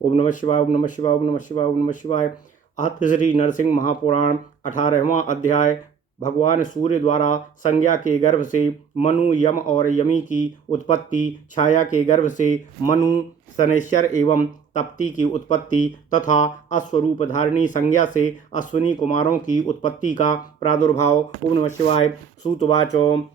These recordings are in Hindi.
ओम नमः शिवाय, ओम नमः शिवाय, ओम नमः शिवाय, ओम नमः शिवाय। अथ श्री नरसिंह महापुराण 18वां अध्याय। भगवान सूर्य द्वारा संज्ञा के गर्भ से मनु, यम और यमी की उत्पत्ति, छाया के गर्भ से मनु, शनैश्चर एवं तप्ती की उत्पत्ति तथा अश्वरूप धारिणी संज्ञा से अश्विनी कुमारों की उत्पत्ति का प्रादुर्भाव। ओम नमः शिवाय। सूतवाचो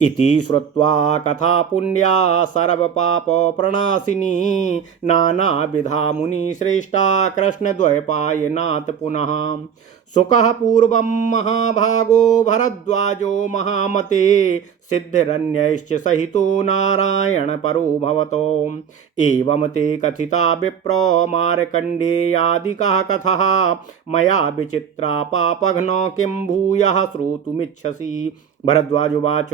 इति श्रुत्वा कथा पुण्या सर्वपाप प्रणाशिनी नानाविधा मुनिश्रेष्ठा कृष्णद्वैपायनाथ पुनः सुखः पूर्वं महाभागो भरद्वाजो महामते सिद्धिरन्यैश्च सहितो नारायण परो भवतो एवं ते कथिता विप्रो मार्कण्डेयादिकः कथः मया विचित्रा पापघ्नो किं भूयः श्रोतुमिच्छसि। भरद्वाजुवाच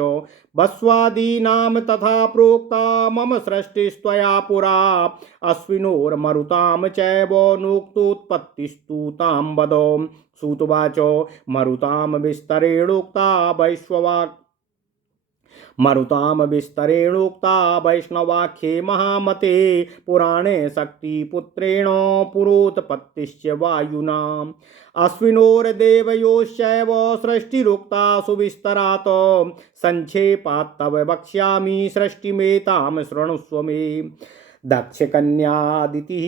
बस्वादीनां तथा प्रोक्ता मम सृष्टिस्त्वया पुरा अश्विनोर्मरुतां चैव नोक्तोत्पत्तिस्तु तां वद। सूतवाच मरुतां विस्तरेणोक्ता वैष्णवाख्ये महामते पुराणे शक्तिपुत्रेण पुरोत्पत्तिश्च वायुना अश्विनोर्देवयोश्चैव सृष्टिरुक्ता सुविस्तरात् संक्षेपात्तव वक्ष्यामि सृष्टिमेतां शृणुष्व मे। दक्षकन्यादितिः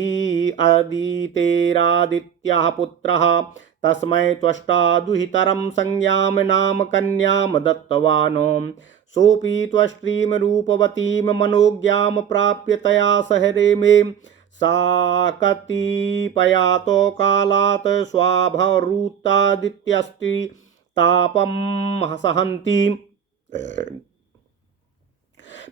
अदितेरादित्यः पुत्रः तस्मै त्वष्टा दुहितरं संज्ञां नाम कन्यां दत्तवान् सोऽपि त्वष्ट्रीं रूपवतीं मनोज्ञां प्राप्य तया सहरे मे सा कतिपयातो कालात् स्वाभरूतादित्यस्ति तापं सहन्ति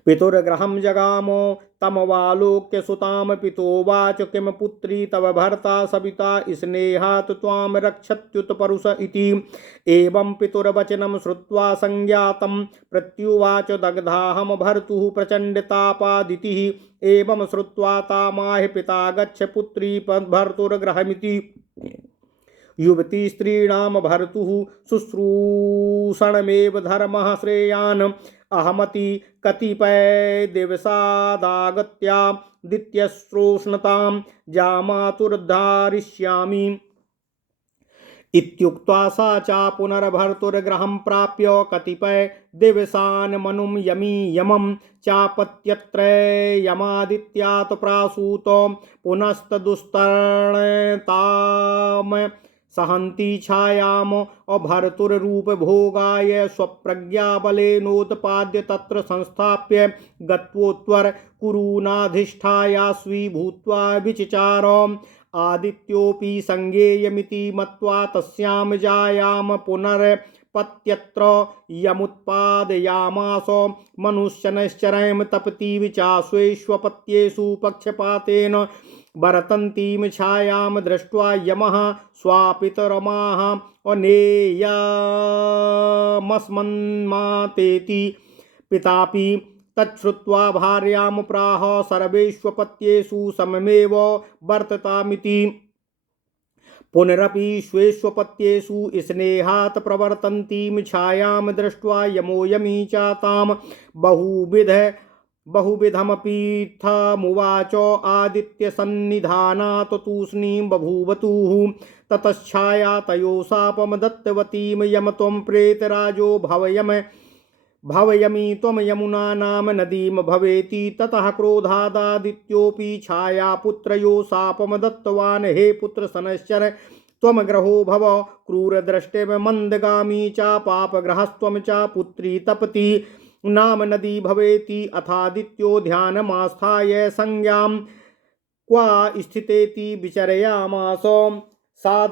पितुर्गृहं जगामो तमवालोक्य सुतां पितोवाच किं पुत्री तव भर्ता सविता स्नेहात् त्वां रक्षत्युत परुष इति। एवं पितुर्वचनं श्रुत्वा संज्ञातं प्रत्युवाच दग्धाहं भर्तुः प्रचण्डतापादितिः। एवं श्रुत्वा तामाह पिता गच्छ पुत्री भर्तुर्गृहमिति। युवती स्त्रीणां भर्तुः शुश्रूषणमेव धर्मः श्रेयान् अहमति कतिपय दिवसादागत्या दित्यश्रोष्णतां जामातुर्धारिष्यामि इत्युक्त्वा सा चा पुनर्भर्तुर्गृहं प्राप्य कतिपय दिवसान् मनुं यमं चापत्यत्रयमादित्यात् प्रासूत पुनस्तदुस्तरणतां सहन्ति छायाम अभर्तुर्रूपभोगाय स्वप्रज्ञाबलेनोत्पाद्य तत्र संस्थाप्य गत्वोत्तर कुरूनाधिष्ठायास्वी भूत्वा विचिचार आदित्योऽपि संज्ञेयमिति मत्वा तस्यां जायां पुनर्पत्यत्र यमुत्पादयामास मनुष्यनश्चरैं तपतीव चास्वेष्वपत्येषु पक्षपातेन वरतन्तीं छायां दृष्ट्वा यमः स्वापितरमाः अनेयमस्मन्मातेति पितापि तच्छ्रुत्वा भार्यां प्राह सर्वेष्वपत्येषु सममेव वर्ततामिति। पुनरपि स्वेष्वपत्येषु स्नेहात् प्रवर्तन्तीं छायां दृष्ट्वा यमो यमी चातां बहुविधमपीत्थमुवाच आदित्यसन्निधानात् तूष्णीं बभूवतुः ततश्छाया तयोः शापं दत्तवतीं यम त्वं प्रेतराजो भवयमि त्वं यमुना नाम नदीं भवेति। ततः क्रोधादादित्योऽपि छायापुत्रयो शापं दत्तवान् हे पुत्र शनैश्चर त्वं ग्रहो भव क्रूरदृष्टिव मन्दगामी च पापग्रहस्त्वं च पुत्री तपति नाम नदी भवेति। अथादित्यो ध्यानमास्थाय संज्ञां क्वा स्थितेति विचरयामास सा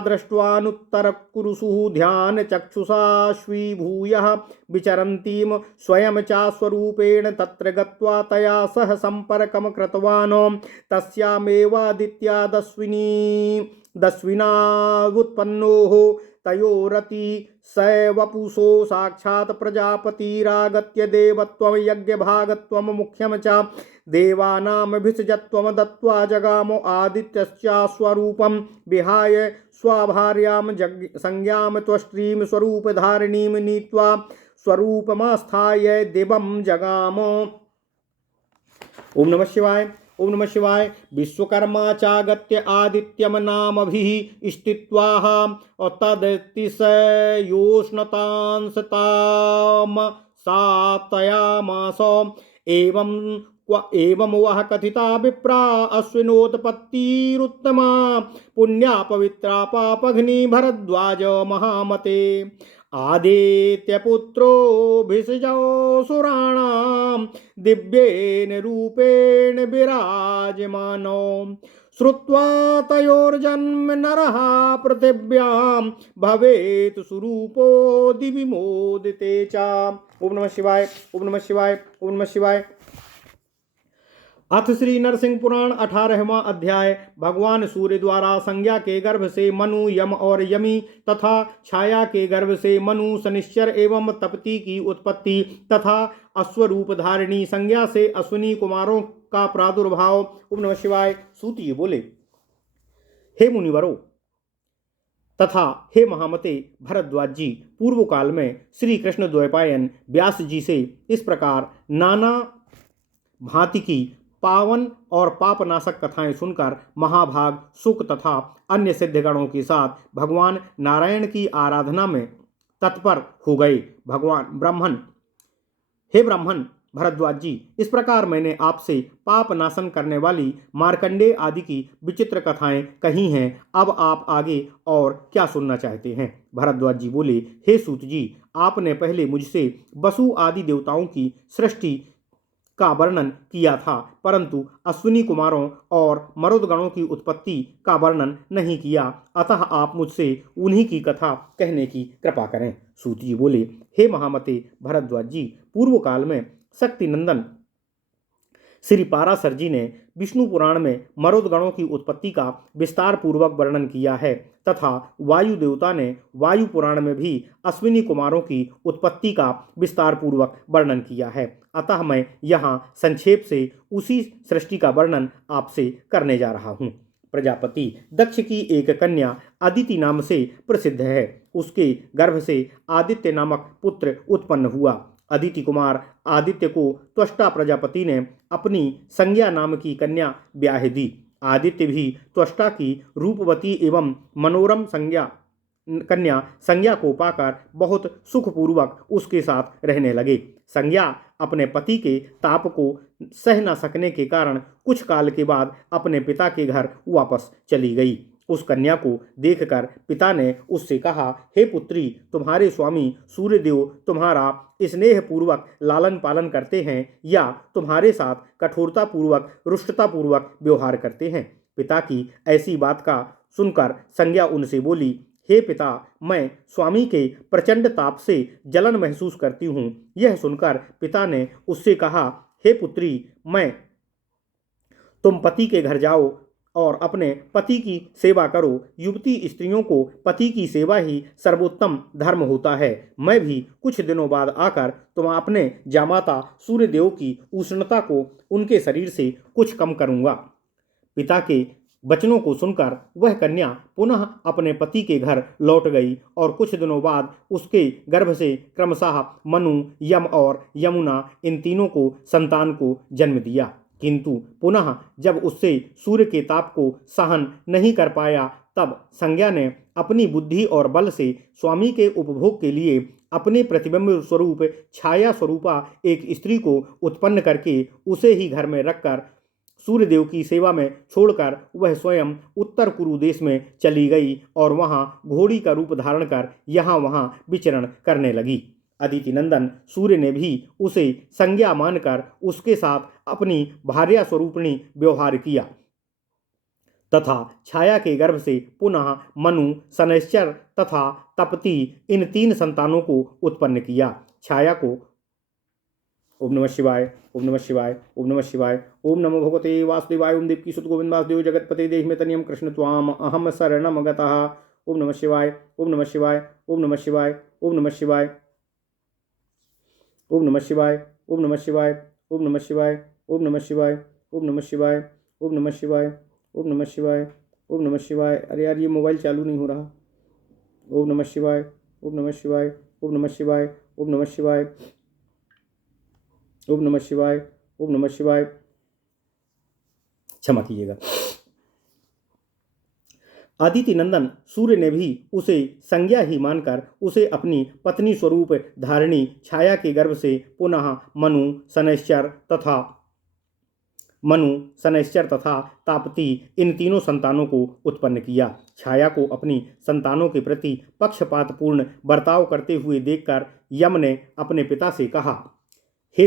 दृष्ट्वानुत्तरकुरुषुः ध्यानचक्षुषा स्वीभूयः विचरन्तीं स्वयं च स्वरूपेण तत्र गत्वा तया सह सम्पर्कं कृतवान् तस्यामेवादित्यादश्विनावुत्पन्नोः तयोरति स वपुषो साक्षात् प्रजापतिरागत्य देवत्वं यज्ञभागत्वं मुख्यं च देवानां भिषजत्वं दत्त्वा जगामो आदित्यस्यास्वरूपं विहाय स्वाभार्यां संज्ञां त्वष्ट्रीं स्वरूपधारिणीं नीत्वा स्वरूपमास्थाय दिवं जगामो। ओम नमः शिवाय। ओम नमः शिवाय। विश्वकर्मा चागत्य आदित्यम नामभिः स्थित्वाः तदतिशयोष्णतांसताम सातयामास। एवं वह कथिता विप्रा अश्विनोत्पत्तिरुत्तमा पुण्या पवित्रा पापघ्नि भरद्वाज महामते। आदित्यपुत्रो भिषजौ सुराणां दिव्येन रूपेण विराजमानो। श्रुत्वा तयोर्जन्म नरः पृथिव्यां भवेत् सुरूपो दिवि मोदिते च। ओम नमः शिवाय। ओम नमः शिवाय। ओम नमः शिवाय। अथ श्री नरसिंह पुराण 18वां अध्याय। भगवान सूर्य द्वारा संज्ञा के गर्भ से मनु, यम और यमी तथा छाया के गर्भ से मनु, शनिश्चर एवं तपति की उत्पत्ति तथा अश्वरूप धारिणी संज्ञा से अश्विनी कुमारों का प्रादुर्भाव। ओम नमः शिवाय। सूत जी बोले, हे मुनिवरों तथा हे महामते भरद्वाज जी, पूर्व काल में श्री कृष्ण द्वैपायन व्यास जी से इस प्रकार नाना भांति की पावन और पापनाशक कथाएं सुनकर महाभाग सुख तथा अन्य सिद्धगणों के साथ भगवान नारायण की आराधना में तत्पर हो गए। हे ब्राह्मण भरद्वाज जी, इस प्रकार मैंने आपसे पाप नाशन करने वाली मार्कंडे आदि की विचित्र कथाएं कही हैं। अब आप आगे और क्या सुनना चाहते हैं? भरद्वाज जी बोले, हे सूत जी, आपने पहले मुझसे वसु आदि देवताओं की सृष्टि का वर्णन किया था, परंतु अश्विनी कुमारों और मरुदगणों की उत्पत्ति का वर्णन नहीं किया, अतः आप मुझसे उन्हीं की कथा कहने की कृपा करें। सूत जी बोले, हे महामते भरद्वाज जी, पूर्व काल में शक्ति नंदन श्री पाराशर जी ने विष्णु पुराण में मरुदगणों की उत्पत्ति का विस्तार पूर्वक वर्णन किया है तथा वायु देवता ने वायु पुराण में भी अश्विनी कुमारों की उत्पत्ति का विस्तार पूर्वक वर्णन किया है। अतः मैं यहाँ संक्षेप से उसी सृष्टि का वर्णन आपसे करने जा रहा हूँ। प्रजापति दक्ष की एक कन्या अदिति नाम से प्रसिद्ध है। उसके गर्भ से आदित्य नामक पुत्र उत्पन्न हुआ। अदिति कुमार आदित्य को त्वष्टा प्रजापति ने अपनी संज्ञा नाम की कन्या ब्याह दी। आदित्य भी त्वष्टा की रूपवती एवं मनोरम कन्या संज्ञा को पाकर बहुत सुखपूर्वक उसके साथ रहने लगे। संज्ञा अपने पति के ताप को सह न सकने के कारण कुछ काल के बाद अपने पिता के घर वापस चली गई। उस कन्या को देखकर पिता ने उससे कहा, हे पुत्री, तुम्हारे स्वामी सूर्यदेव तुम्हारा स्नेहपूर्वक लालन पालन करते हैं या तुम्हारे साथ कठोरतापूर्वक रुष्टतापूर्वक व्यवहार करते हैं? पिता की ऐसी बात का सुनकर संज्ञा उनसे बोली, हे पिता, मैं स्वामी के प्रचंड ताप से जलन महसूस करती हूँ। यह सुनकर पिता ने उससे कहा, हे पुत्री, तुम पति के घर जाओ और अपने पति की सेवा करो। युवती स्त्रियों को पति की सेवा ही सर्वोत्तम धर्म होता है। मैं भी कुछ दिनों बाद आकर तुम अपने जामाता सूर्यदेव की उष्णता को उनके शरीर से कुछ कम करूँगा। पिता के वचनों को सुनकर वह कन्या पुनः अपने पति के घर लौट गई और कुछ दिनों बाद उसके गर्भ से क्रमशः मनु, यम और यमुना इन तीनों को संतान को जन्म दिया। किंतु पुनः जब उससे सूर्य के ताप को सहन नहीं कर पाया, तब संज्ञा ने अपनी बुद्धि और बल से स्वामी के उपभोग के लिए अपने प्रतिबिंब स्वरूप छाया स्वरूपा एक स्त्री को उत्पन्न करके उसे ही घर में रखकर सूर्यदेव की सेवा में छोड़कर वह स्वयं उत्तर कुरु देश में चली गई और वहां घोड़ी का रूप धारण कर यहाँ वहां विचरण करने लगी। अदिति नंदन सूर्य ने भी उसे संज्ञा मानकर उसके साथ अपनी भार्या स्वरूपिणी व्यवहार किया तथा छाया के गर्भ से पुनः मनु, शनैश्चर तथा तपति इन तीन संतानों को उत्पन्न किया। छाया को ओम नमः शिवाय, ओम नमः शिवाय, ओम नमः शिवाय, ओम नमो भगवते वासुदेवाय, ओम देवकी सुत गोविंद वासुदेव जगतपते देहि तनियम कृष्ण त्वाम अहम शरणम गतः। ओम नमः शिवाय, ओम नमः शिवाय, ओम नमः शिवाय, ओम नमः शिवाय, ओम नमः शिवाय, ओम नमः शिवाय, ओम नमः शिवाय, ओम नमः शिवाय, ओम नमः शिवाय, ओम नमः शिवाय, ओम नमः शिवाय, ओम नमः शिवाय। अरे यार, ये मोबाइल चालू नहीं हो रहा। ओम नमः शिवाय, ओम नमः शिवाय, ओम नमः शिवाय, ओम नमः शिवाय, ओम नमः शिवाय, ओम नमः शिवाय, क्षमा कीजिएगा। अदिति नंदन सूर्य ने भी उसे संज्ञा ही मानकर उसे अपनी पत्नी स्वरूप धारिणी छाया के गर्भ से पुनः मनु, शनैश्चर तथा तापती इन तीनों संतानों को उत्पन्न किया। छाया को अपनी संतानों के प्रति पक्षपातपूर्ण बर्ताव करते हुए देखकर यम ने अपने पिता से कहा, हे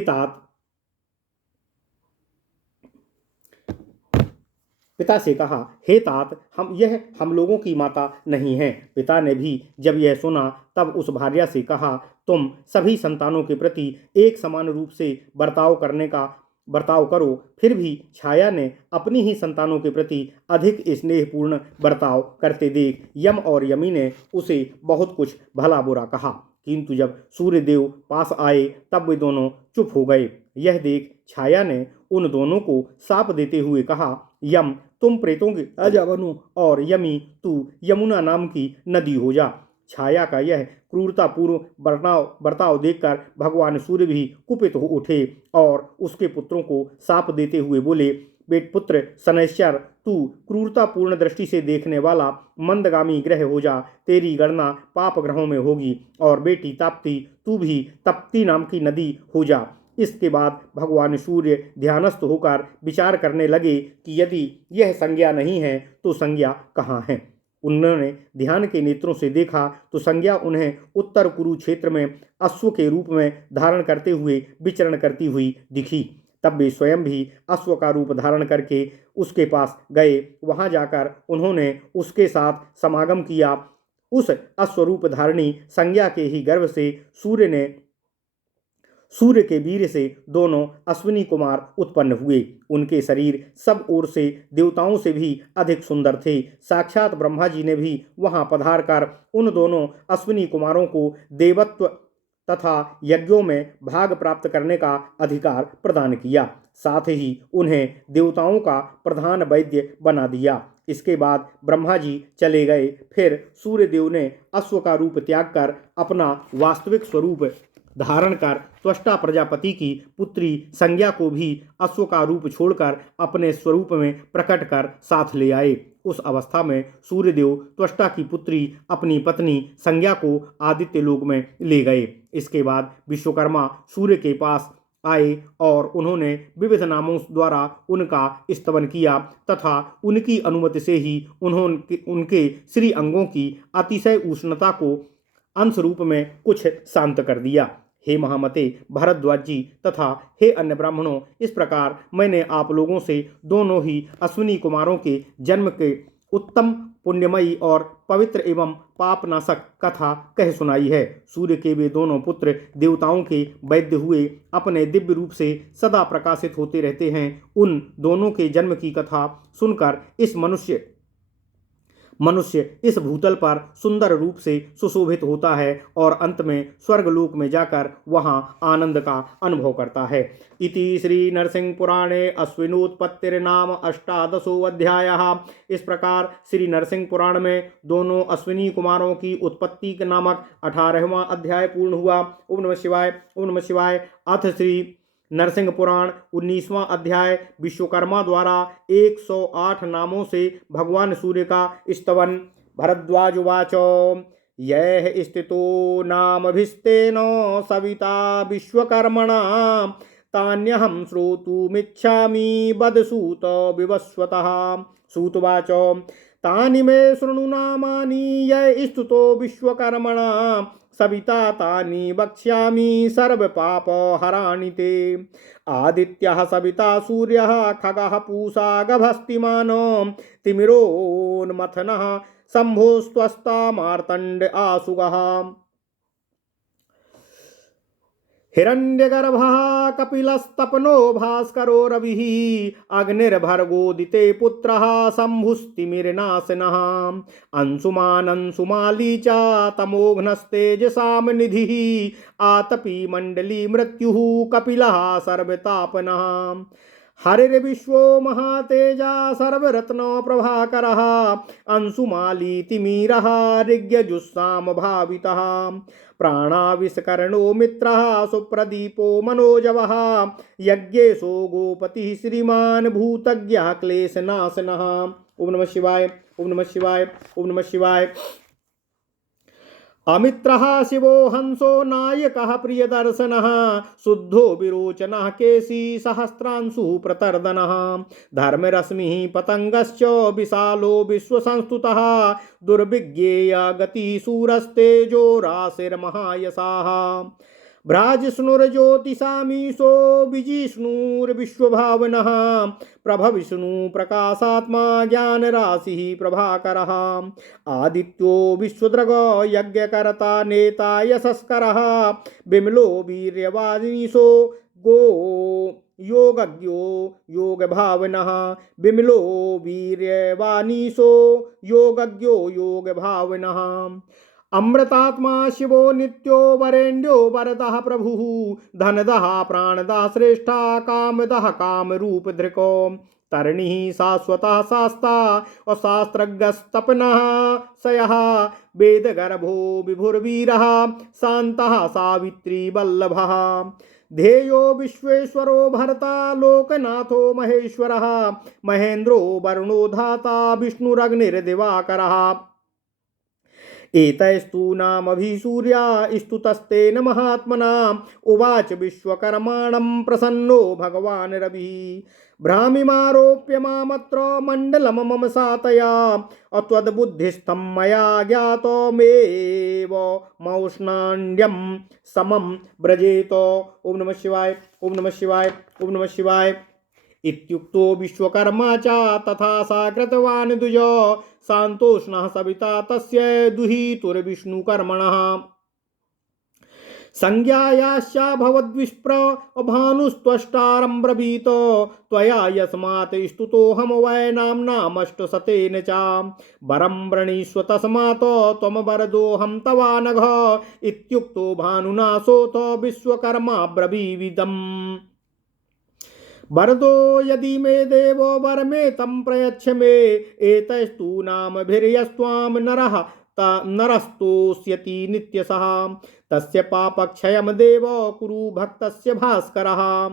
तात हम लोगों की माता नहीं है। पिता ने भी जब यह सुना तब उस भार्या से कहा, तुम सभी संतानों के प्रति एक समान रूप से बर्ताव करो। फिर भी छाया ने अपनी ही संतानों के प्रति अधिक स्नेहपूर्ण बर्ताव करते देख यम और यमी ने उसे बहुत कुछ भला बुरा कहा, किंतु जब सूर्यदेव पास आए तब वे दोनों चुप हो गए। यह देख छाया ने उन दोनों को शाप देते हुए कहा, यम तुम प्रेतों के राजा बनो और यमी तू यमुना नाम की नदी हो जा। छाया का यह क्रूरतापूर्ण बर्ताव देखकर भगवान सूर्य भी कुपित हो उठे और उसके पुत्रों को शाप देते हुए बोले, बेटपुत्र शनैश्चर, तू क्रूरतापूर्ण दृष्टि से देखने वाला मंदगामी ग्रह हो जा, तेरी गणना पाप ग्रहों में होगी। और बेटी ताप्ती, तू भी तप्ती नाम की नदी हो जा। इसके बाद भगवान सूर्य ध्यानस्थ होकर विचार करने लगे कि यदि यह संज्ञा नहीं है तो संज्ञा कहाँ है। उन्होंने ध्यान के नेत्रों से देखा तो संज्ञा उन्हें उत्तर कुरुक्षेत्र में अश्व के रूप में धारण करते हुए विचरण करती हुई दिखी। तब वे स्वयं भी अश्व का रूप धारण करके उसके पास गए। वहां जाकर उन्होंने उसके साथ समागम किया। उस अश्वरूप धारिणी संज्ञा के ही गर्भ से सूर्य के वीर्य से दोनों अश्विनी कुमार उत्पन्न हुए। उनके शरीर सब ओर से देवताओं से भी अधिक सुंदर थे। साक्षात ब्रह्मा जी ने भी वहां पधार कर उन दोनों अश्विनी कुमारों को देवत्व तथा यज्ञों में भाग प्राप्त करने का अधिकार प्रदान किया। साथ ही उन्हें देवताओं का प्रधान वैद्य बना दिया। इसके बाद ब्रह्मा जी चले गए। फिर सूर्यदेव ने अश्व का रूप त्याग कर अपना वास्तविक स्वरूप धारण कर त्वष्टा प्रजापति की पुत्री संज्ञा को भी अश्व का रूप छोड़कर अपने स्वरूप में प्रकट कर साथ ले आए। उस अवस्था में सूर्यदेव त्वष्टा की पुत्री अपनी पत्नी संज्ञा को आदित्य लोक में ले गए। इसके बाद विश्वकर्मा सूर्य के पास आए और उन्होंने विविध नामों द्वारा उनका स्तवन किया तथा उनकी अनुमति से ही उनके श्री अंगों की अतिशय उष्णता को अंश रूप में कुछ शांत कर दिया। हे महामते भरद्वाज जी तथा हे अन्य ब्राह्मणों, इस प्रकार मैंने आप लोगों से दोनों ही अश्विनी कुमारों के जन्म के उत्तम पुण्यमयी और पवित्र एवं पापनाशक कथा कह सुनाई है। सूर्य के वे दोनों पुत्र देवताओं के वैद्य हुए, अपने दिव्य रूप से सदा प्रकाशित होते रहते हैं। उन दोनों के जन्म की कथा सुनकर इस मनुष्य इस भूतल पर सुंदर रूप से सुशोभित होता है और अंत में स्वर्गलोक में जाकर वहां आनंद का अनुभव करता है। इति श्री नरसिंह पुराणे अश्विनोत्पत्तिर्नाम 18 अध्यायः। इस प्रकार श्री नरसिंह पुराण में दोनों अश्विनी कुमारों की उत्पत्ति के नामक 18वां अध्याय पूर्ण हुआ। ओम नमः शिवाय, ओम नमः शिवाय। अथ श्री नरसिंह पुराण 19वां अध्याय विश्वकर्मा द्वारा 108 नामों से भगवान सूर्य का स्तवन। भरद्वाज उवाच यह स्थितो नामभिस्तेन सविता विश्वकर्मणा तान्यहं श्रोतुमिच्छामि वदसूत विवस्वतः। सूतवाच तानि मे शृणु नामानि यः स्तुतो विश्वकर्मणा सविता तानि वक्ष्यामि सर्वपाप हराणि ते। आदित्यः सविता सूर्यः खगः पूषा गभस्तिमानो तिमिरोन्मथनः शम्भोस्त्वस्ता मार्तण्ड आशुगः। हिरण्यगर्भः कपिलस्तपनो भास्करो रविः अग्निर्भर्गोदिते पुत्रः शम्भुस्तिमिरनाशनः। अंशुमानंशुमाली च तमोघ्नस्तेजसां निधिः आतपी मण्डली मृत्युः कपिलः सर्वतापनः। हरिर्विश्वो महातेजा सर्वरत्न प्रभाकरः अंशुमालीतिमीरः ऋग्यजुस्साम भावितः प्राणाविष्करणो मित्रः सुप्रदीपो मनोजवः यज्ञेशो गोपतिः श्रीमान् भूतज्ञः क्लेशनाशनः। ओम नमः शिवाय, ओम नमः शिवाय, ओम नमः शिवाय। अमित्रः शिवो हंसो नायकः प्रियदर्शनः शुद्धो विरोचनः केशी सहस्रांशुः प्रतर्दनः धर्मरश्मिः पतंगश्च विशालो विश्वसंस्तुतः दुर्विज्ञेया गतिः शूरस्तेजो राशिर्महायशाः भ्राजिष्णुर्ज्योतिषामीशो विजिष्णुर्विश्वभावनः प्रभविष्णु प्रकाशात्मा ज्ञानराशिः प्रभाकरः आदित्यो विश्वदृग यज्ञकर्ता नेता यशस्करः विमलो वीर्यवादिनीशो गो योगज्ञो योगभावनः विमलो वीर्यवानीशो योगज्ञो योगभावनः अमृतात्मा शिवो नित्यो वरेण्यो वरदः प्रभुः धनदः प्राणदः श्रेष्ठा कामदः कामरूपधृको तरणिः शाश्वतः शास्ता और शास्त्रज्ञस्तपनः सयः वेदगर्भो विभुर्वीरः शान्तः सावित्री वल्लभः ध्येयो विश्वेश्वरो भर्ता लोकनाथो महेश्वरः महेन्द्रो वरुणो धाता विष्णुरग्निर्दिवाकरः एतैस्तु नामभिसूर्या स्तुतस्तेन महात्मना उवाच विश्वकर्माणं प्रसन्नो भगवान् रविः भ्रामिमारोप्य मामत्र मण्डलं मम सातया अत्वद्बुद्धिस्थं मया ज्ञातमेव मौष्णाण्यं समं व्रजेत। ओम नमः शिवाय, ओम नमः शिवाय, ओम नमः शिवाय। इत्युक्तो विश्वकर्मा च तथा सा कृतवान् द्विज शान्तोष्णः सविता तस्य दुहितुर्विष्णुकर्मणः संज्ञायाश्च भवद्विप्र भानुस्त्वष्टारं ब्रवीत त्वया यस्मात् स्तुतोऽहं वै नाम्नामष्टशतेन च वरं वृणीष्व तस्मात् त्वं वरदोऽहं तवानघ इत्युक्तो भानुना सोऽथ विश्वकर्मा ब्रवीविदम् वरदो यदि मे देवो वरमे तं प्रयच्छ मे एतस्तु नामभिर्यस्त्वां नरस्तोष्यति नित्यशः तस्य पापक्षयं देव कुरु भक्तस्य भास्करः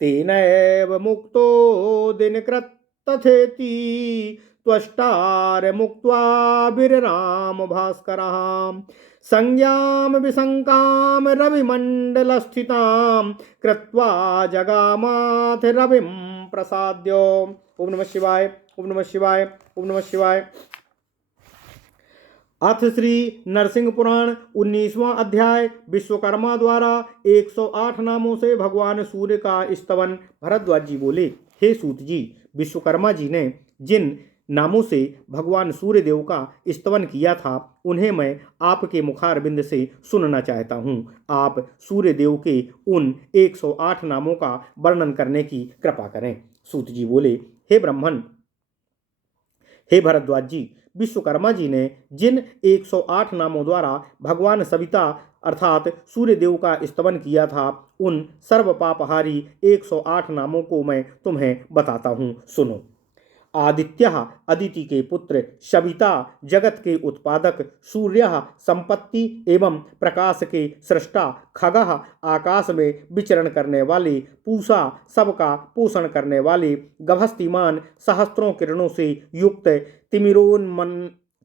तेनैव मुक्तो दिनकृत् तथेति त्वष्टार मुक्त्वा विरराम भास्करः संज्ञां विशंकां रविमण्डलस्थितां कृत्वा जगामाथ रविं प्रसाद्य। ओम नमः शिवाय, ओम नमः शिवाय, ओम नमः शिवाय। अथ श्री नरसिंह पुराण 19वां अध्याय विश्वकर्मा द्वारा 108 नामों से भगवान सूर्य का स्तवन। भरद्वाज जी बोले, हे सूत जी, विश्वकर्मा जी ने जिन नामों से भगवान सूर्य देव का स्तवन किया था उन्हें मैं आपके मुखारबिंद से सुनना चाहता हूँ। आप सूर्य देव के उन 108 नामों का वर्णन करने की कृपा करें। सूत जी बोले, हे ब्राह्मण, हे भरद्वाज जी, विश्वकर्मा जी ने जिन 108 नामों द्वारा भगवान सविता अर्थात सूर्य देव का स्तवन किया था उन सर्व पापहारी 108 नामों को मैं तुम्हें बताता हूँ, सुनो। आदित्य अदिति के पुत्र, सविता जगत के उत्पादक, सूर्य संपत्ति एवं प्रकाश के सृष्टा, खगः आकाश में विचरण करने वाले, पूषा सबका पोषण करने वाले, गभस्तिमान सहस्त्रों किरणों से युक्त,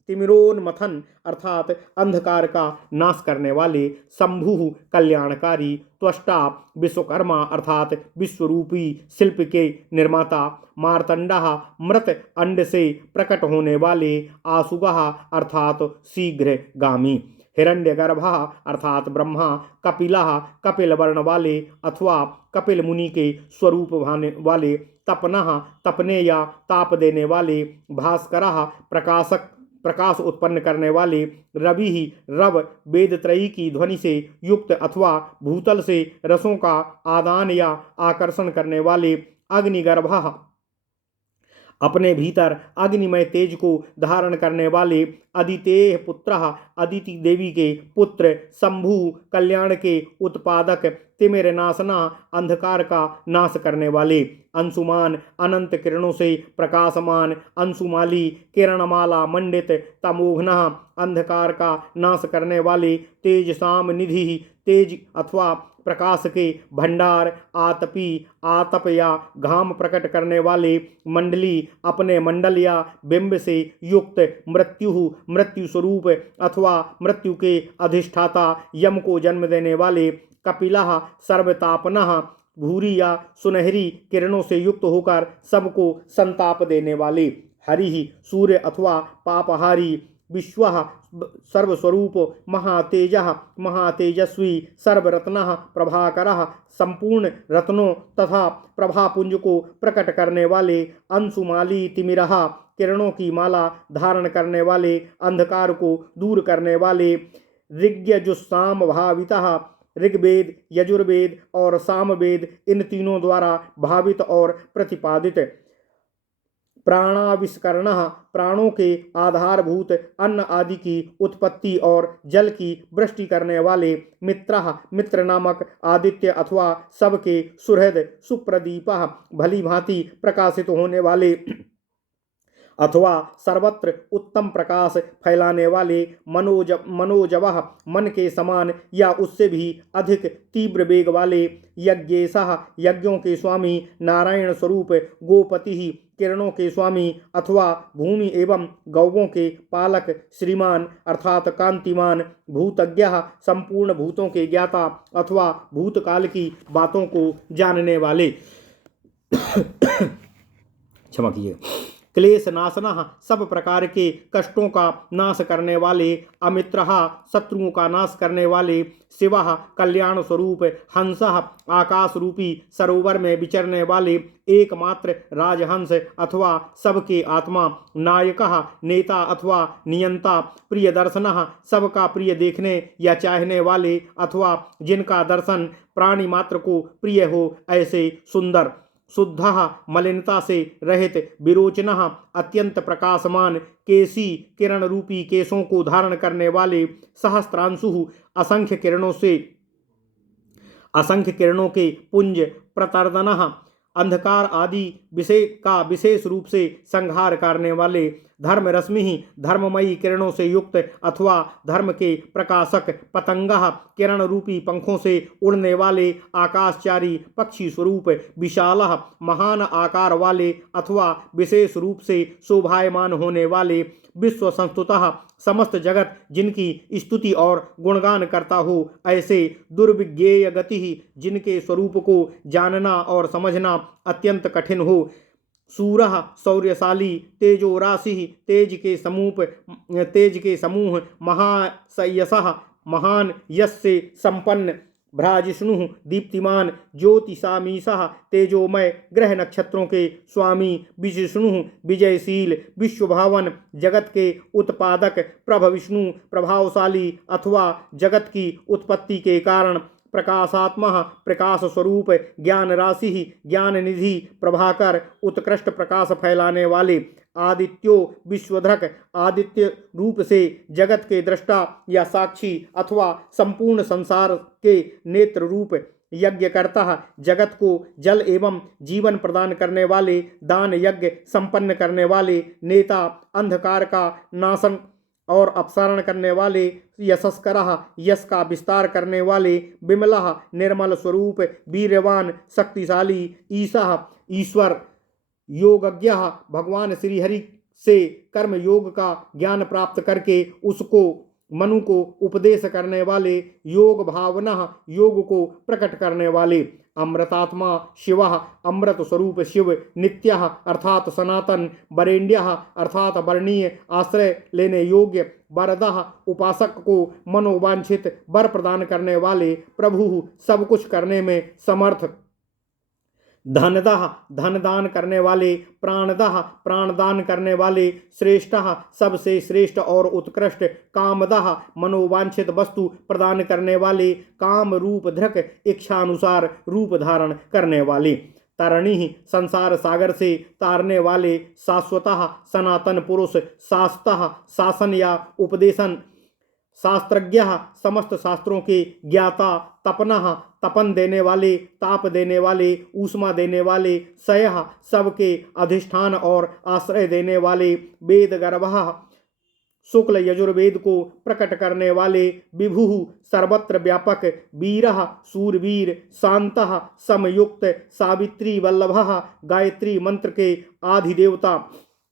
तिमिरोन्मथन अर्थात अंधकार का नाश करने वाले, शंभु कल्याणकारी, त्वष्टा विश्वकर्मा अर्थात विश्वरूपी शिल्प के निर्माता, मार्तंडः मृत अंड से प्रकट होने वाले, आसुगः अर्थात शीघ्रगामी, हिरण्यगर्भः अर्थात ब्रह्मा, कपिलः कपिल वर्ण वाले अथवा कपिल मुनि के स्वरूप वाले, तपनः तपने या ताप देने वाले, भास्करः प्रकाश उत्पन्न करने वाले, रवि ही रव वेदत्रयी की ध्वनि से युक्त अथवा भूतल से रसों का आदान या आकर्षण करने वाले, अग्निगर्भः अपने भीतर अग्निमय तेज को धारण करने वाले, अदितेः पुत्रः अदिति देवी के पुत्र, शंभु कल्याण के उत्पादक, तिमिर नाशना, अंधकार का नाश करने वाले। अंशुमान, अनंत किरणों से प्रकाशमान। अंशुमाली, किरणमाला मंडित। तमोघ्नः, अंधकार का नाश करने वाले। तेज शाम निधि, तेज अथवा प्रकाश के भंडार। आतपी, आतप या घाम प्रकट करने वाले। मंडली, अपने मंडल या बिंब से युक्त। मृत्यु, मृत्यु स्वरूप अथवा मृत्यु के अधिष्ठाता, यम को जन्म देने वाले। कपिलः, सर्वतापनः, भूरी या सुनहरी किरणों से युक्त होकर सबको संताप देने वाले। हरि, सूर्य अथवा पापहारी। विश्वः, सर्वस्वरूप। महातेजः, महातेजस्वी। सर्वरत्नः, प्रभाकरः, संपूर्ण रत्नों तथा प्रभापुंज को प्रकट करने वाले। अंशुमाली तिमिरः, किरणों की माला धारण करने वाले, अंधकार को दूर करने वाले। ऋग्यजुस्साम भावितः, ऋग्वेद, यजुर्वेद और सामवेद इन तीनों द्वारा भावित और प्रतिपादित। प्राणाविष्करणः, प्राणों के आधारभूत अन्न आदि की उत्पत्ति और जल की वृष्टि करने वाले। मित्रः, मित्र नामक आदित्य अथवा सबके सुहृद। सुप्रदीपः, भली भांति प्रकाशित होने वाले अथवा सर्वत्र उत्तम प्रकाश फैलाने वाले। मनोजवः, मन के समान या उससे भी अधिक तीव्र वेग वाले। यज्ञेशः, यज्ञों के स्वामी। नारायण स्वरूप। गोपति, किरणों के स्वामी अथवा भूमि एवं गौवों के पालक। श्रीमान अर्थात कांतिमान। भूतज्ञः, संपूर्ण भूतों के ज्ञाता अथवा भूतकाल की बातों को जानने वाले। क्षमा कीजिए। क्लेश नाशनः, सब प्रकार के कष्टों का नाश करने वाले। अमित्रः, शत्रुओं का नाश करने वाले। शिवः, कल्याण स्वरूप। हंसः, आकाश रूपी सरोवर में विचरने वाले एकमात्र राजहंस अथवा सबके आत्मा। नायकः, नेता अथवा नियंता। प्रिय दर्शनः, सबका प्रिय देखने या चाहने वाले अथवा जिनका दर्शन प्राणी मात्र को प्रिय हो ऐसे सुंदर। शुद्धः, मलिनता से रहित। विरोचनः, अत्यंत प्रकाशमान। केसी, किरण रूपी केशों को धारण करने वाले। सहस्त्रांशुः, असंख्य किरणों के पुंज। प्रतर्दनः, अंधकार आदि विषय का विशेष रूप से संहार करने वाले। धर्म रश्मि, धर्ममयी किरणों से युक्त अथवा धर्म के प्रकाशक। पतंगः, किरण रूपी पंखों से उड़ने वाले आकाशचारी पक्षी स्वरूप। विशालः, महान आकार वाले अथवा विशेष रूप से शोभायमान होने वाले। विश्व संस्तुतः, समस्त जगत जिनकी स्तुति और गुणगान करता हो ऐसे। दुर्विज्ञेय गति, जिनके स्वरूप को जानना और समझना अत्यंत कठिन हो। सूरः, शौर्यशाली। तेजो राशि, तेज के समूह। महासयसः, महान यश से संपन्न। भ्राजिष्णु, दीप्तिमान। ज्योतिषामीशः, तेजोमय ग्रह नक्षत्रों के स्वामी। विजिष्णु, विजयशील। विश्वभावन, जगत के उत्पादक। प्रभ विष्णु, प्रभावशाली अथवा जगत की उत्पत्ति के कारण। प्रकाशात्मः, प्रकाश स्वरूप। ज्ञान राशि, ज्ञान निधि। प्रभाकर, उत्कृष्ट प्रकाश फैलाने वाले। आदित्यो, विश्वधृक, आदित्य रूप से जगत के दृष्टा या साक्षी अथवा संपूर्ण संसार के नेत्र रूप। यज्ञकर्ता, जगत को जल एवं जीवन प्रदान करने वाले। दान यज्ञ संपन्न करने वाले। नेता, अंधकार का नाशन और अपसारण करने वाले। यशस्करः, यश का विस्तार करने वाले। विमलः, निर्मल स्वरूप। वीर्यवान, शक्तिशाली। ईशः, ईश्वर। योगज्ञः, भगवान श्री हरि से कर्म योग का ज्ञान प्राप्त करके उसको मनु को उपदेश करने वाले। योग भावनः, योग को प्रकट करने वाले। अमृतात्मा शिवः, अमृत स्वरूप शिव। नित्यः अर्थात सनातन। वरेण्यः अर्थात वर्णीय, आश्रय लेने योग्य। वरदः, उपासक को मनोवांछित वर प्रदान करने वाले। प्रभु, सब कुछ करने में समर्थ। धनदः, धन दान करने वाले। प्राणदः, प्राणदान करने वाले। श्रेष्ठः, सबसे श्रेष्ठ और उत्कृष्ट। कामदः, मनोवांछित वस्तु प्रदान करने वाले। काम रूप धृक, इच्छानुसार रूप धारण करने वाले। तरणी, संसार सागर से तारने वाले। शाश्वतः, सनातन पुरुष। शास्तः, शासन या उपदेशन। शास्त्रज्ञः, समस्त शास्त्रों के ज्ञाता। तपनः, तपन देने वाले, ताप देने वाले, ऊष्मा देने वाले, सयः सबके अधिष्ठान और आश्रय देने वाले, वेद गर्भः शुक्ल यजुर्वेद को प्रकट करने वाले, विभु सर्वत्र व्यापक, वीरः सूरवीर, शांतः समयुक्त, सावित्री वल्लभः गायत्री मंत्र के आधिदेवता,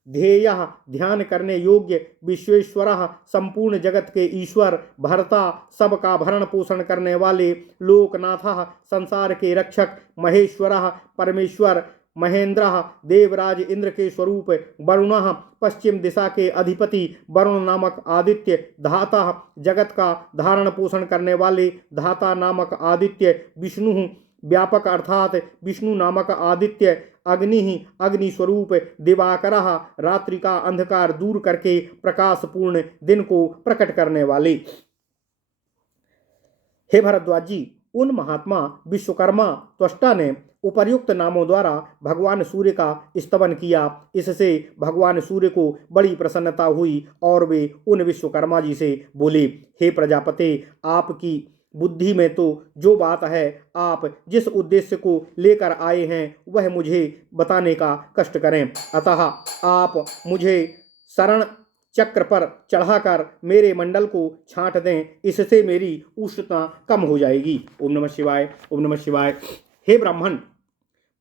ध्येयः ध्यान करने योग्य, विश्वेश्वरः संपूर्ण जगत के ईश्वर, भर्ता सबका भरण पोषण करने वाले, लोकनाथः संसार के रक्षक, महेश्वरः परमेश्वर, महेंद्रः देवराज इंद्र के स्वरूप, वरुणः पश्चिम दिशा के अधिपति, वरुण नामक आदित्य, धाता जगत का धारण पोषण करने वाले, धाता नामक आदित्य, विष्णु व्यापक अर्थात विष्णु नामक आदित्य, अग्नि अग्नि स्वरूप, दिवाकरः रात्रि का अंधकार दूर करके प्रकाशपूर्ण दिन को प्रकट करने वाले। हे भरद्वाज जी, उन महात्मा विश्वकर्मा त्वष्टा ने उपर्युक्त नामों द्वारा भगवान सूर्य का स्तवन किया। इससे भगवान सूर्य को बड़ी प्रसन्नता हुई और वे उन विश्वकर्मा जी से बोले, हे प्रजापते, आपकी बुद्धि में तो जो बात है, आप जिस उद्देश्य को लेकर आए हैं वह मुझे बताने का कष्ट करें। अतः आप मुझे शरण चक्र पर चढ़ाकर मेरे मंडल को छांट दें, इससे मेरी उष्णता कम हो जाएगी। ओम नमः शिवाय, ओम नमः शिवाय। हे ब्राह्मण,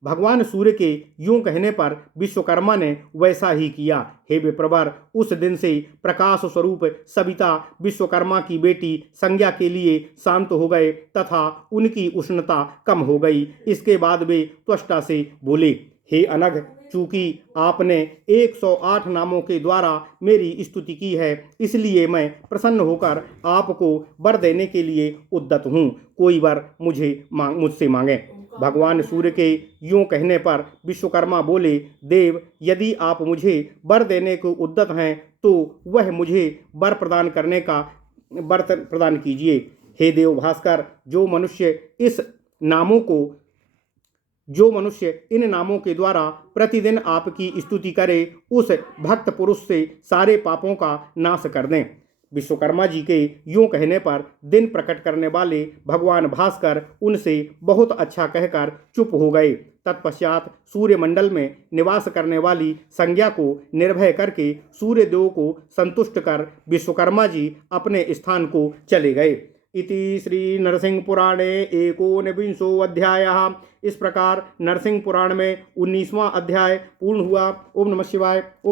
भगवान सूर्य के यूं कहने पर विश्वकर्मा ने वैसा ही किया। हे विप्रवर, उस दिन से प्रकाश स्वरूप सविता विश्वकर्मा की बेटी संज्ञा के लिए शांत हो गए तथा उनकी उष्णता कम हो गई। इसके बाद वे त्वष्टा से बोले, हे अनघ, चूंकि आपने 108 नामों के द्वारा मेरी स्तुति की है, इसलिए मैं प्रसन्न होकर आपको वर देने के लिए उद्यत हूँ। कोई वर मुझसे मांगे। भगवान सूर्य के यूं कहने पर विश्वकर्मा बोले, देव, यदि आप मुझे वर देने को उद्यत हैं तो वह मुझे वर प्रदान कीजिए। हे देव भास्कर, जो मनुष्य इन नामों के द्वारा प्रतिदिन आपकी स्तुति करे, उस भक्त पुरुष से सारे पापों का नाश कर दें। विश्वकर्मा जी के यूं कहने पर दिन प्रकट करने वाले भगवान भास्कर उनसे बहुत अच्छा कहकर चुप हो गए। तत्पश्चात सूर्यमंडल में निवास करने वाली संज्ञा को निर्भय करके सूर्यदेव को संतुष्ट कर विश्वकर्मा जी अपने स्थान को चले गए। इति श्री नरसिंह पुराणे 19वां अध्यायः। इस प्रकार नरसिंह पुराण में 19वां अध्याय पूर्ण हुआ। ओम नमः शिवाय। ओम